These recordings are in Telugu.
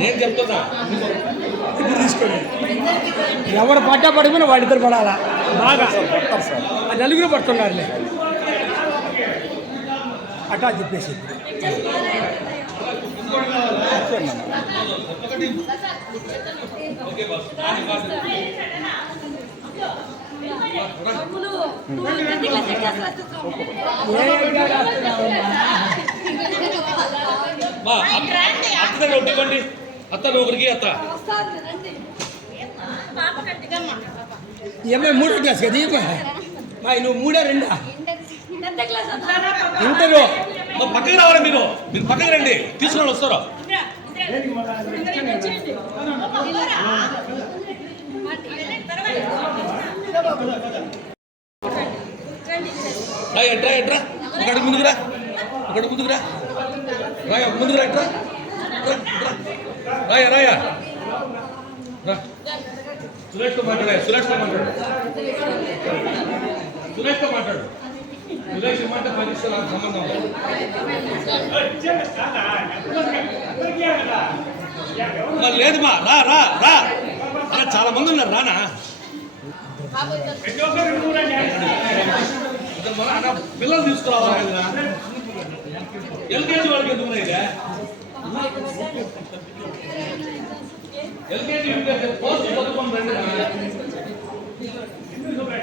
నేను చెప్తున్నా తీసుకోండి. ఎవరు పడ్డా పడిపోయినా వాళ్ళిద్దరు పడాలా బాగా ఆ నలుగురు పడుతున్నారులే అట్టా చెప్పేసి అత్త ఒట్టివ్వండి అత్త ఒకరికి అత్త ఏమై మూడో క్లాస్ కదా మా నువ్వు మూడో రెండా ఇంటరు పక్కకి రావాలి మీరు పక్కకి రండి తీసుకొని వస్తారా ఎట్రా ఎట్రా ఒకటి ముందుకురా ఒకటి ముందుకురా రాయా ముందుకురా ఎట్రా రాయా రాయా సురేష్తో మాట్లాడా సురేష్తో మాట్లాడు సురేష్తో మాట్లాడు సురేష్ ఇమ్మంటే పరీక్ష నాకు సంబంధం లేదు మా రా రా రా చాలా మంది ఉన్నారు రానా పిల్లలు తీసుకురావాలి ఎల్కేజీ వాళ్ళకి ఎందుకు ఇదే ఎల్కేజీ పోస్ట్ చదువుకొని రండి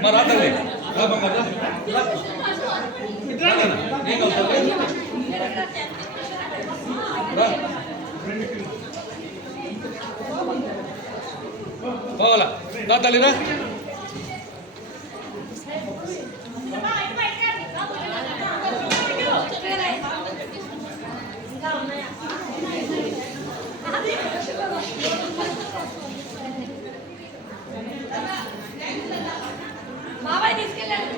మా రాత్రి పోవాలా రా తల్లిరా బాబాయ్ తీసుకెళ్ళండి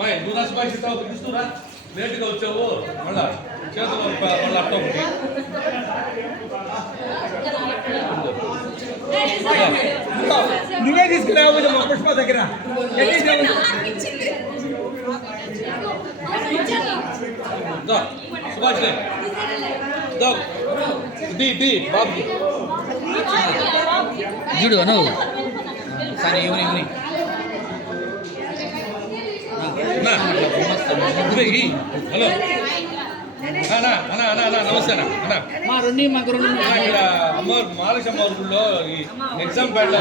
నువ్వు రసబాయి తీసుకురా లేటుగా వచ్చావు మళ్ళా చేతులు మళ్ళీ అర్థం ఒకటి నువ్వే తీసుకురాకపోతే మా పుష్ప దగ్గర సుభాష్ బాబు చూడు అను కానీ ఇవని హలో నమస్తే అన్న ఇక్కడ మాలశమ్మ ఊళ్ళో ఎగ్జామ్ ప్యాడ్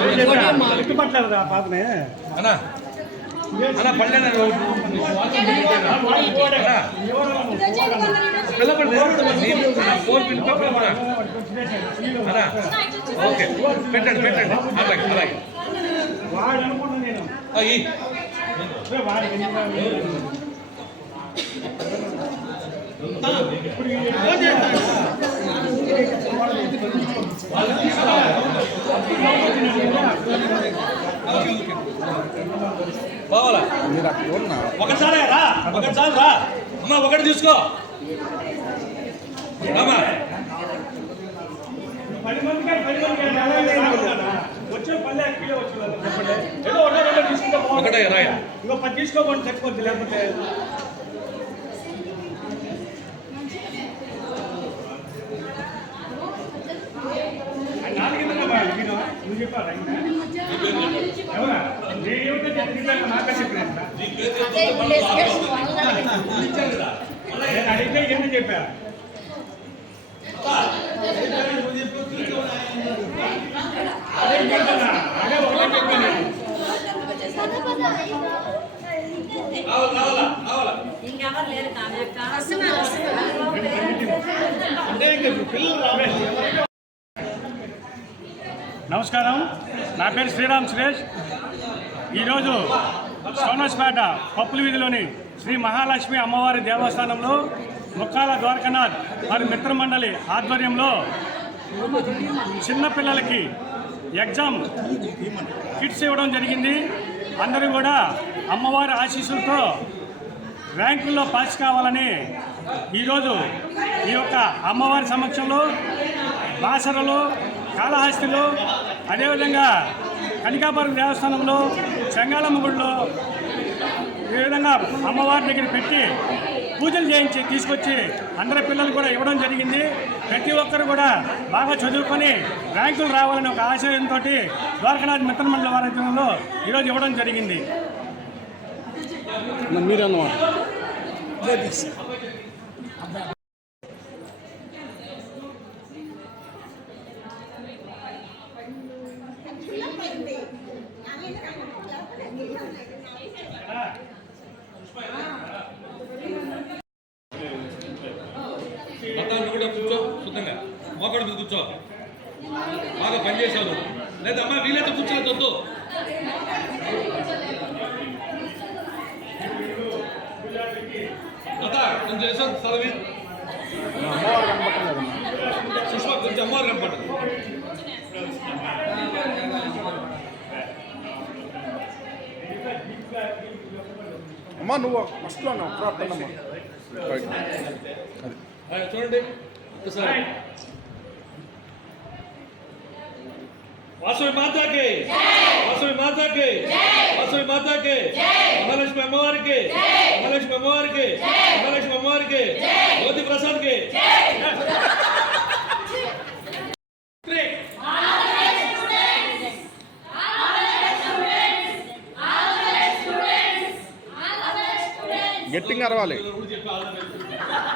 అన్నా అన్నా పల్లెన ఫోన్ పిల్లపడా అన్నా ఓకే పెట్టండి పెట్టండి అలాగే అలాగే పోవాలా ఒకసారి రా ఒకసారి రా అమ్మా ఒకటి తీసుకో రామా ఒకటే రాయా ఇంకో 10 తీసుకోకుండా చచ్చిపోద్ది లేకపోతే నువ్వు చెప్పారా ఎవరా నాకే చెప్పిన అడిగితే ఎందుకు చెప్పా అదే ఒకటే చెప్పాను నమస్కారం, నా పేరు శ్రీరామ్ సురేష్. ఈరోజు సోనస్పేట పప్పుల వీధిలోని శ్రీ మహాలక్ష్మి అమ్మవారి దేవస్థానంలో ముక్కాల ద్వారకానాథ్ వారి మిత్రమండలి ఆధ్వర్యంలో చిన్నపిల్లలకి ఎగ్జామ్ కిట్స్ ఇవ్వడం జరిగింది. అందరూ కూడా అమ్మవారి ఆశీస్సులతో ర్యాంకుల్లో పాస్ కావాలని ఈరోజు ఈ యొక్క అమ్మవారి సమక్షంలో బాసరలో, కాళహస్తిలో, అదేవిధంగా కనికాపురం దేవస్థానంలో, చెంగాళమ్మ గుడిలో ఈ విధంగా అమ్మవారి దగ్గర పెట్టి పూజలు చేయించి తీసుకొచ్చి అందరి పిల్లలు కూడా ఇవ్వడం జరిగింది. ప్రతి ఒక్కరు కూడా బాగా చదువుకొని ర్యాంకులు రావాలని ఒక ఆశయంతో ద్వారకానాథ్ మిత్రమండలి వారి ఆధ్వర్యంలో ఈరోజు ఇవ్వడం జరిగింది. మొత్తాన్ని కూడా కూర్చో శుద్ధంగా మోకడ మీద కూర్చో. బాగా పనిచేసావు. లేదమ్మా వీలైతే కూర్చోలేదు వద్దు. లత కొంచెం వేసాను స్థలమే. సుష్మా కొంచెం అమ్మవారు కనపడదు. అమ్మా నువ్వు ఫస్ట్లో చూడండి ఒకసారి. వాసవి మాతాకి, వాసవి మాతాకి, వాసవి మాతాకి, మహాలక్ష్మి అమ్మవారికి, మహాలక్ష్మి అమ్మవారికి, మహాలక్ష్మి అమ్మవారికి, జ్యోతి ప్రసాద్కి. గట్టిగా అరవాలి. చెప్పి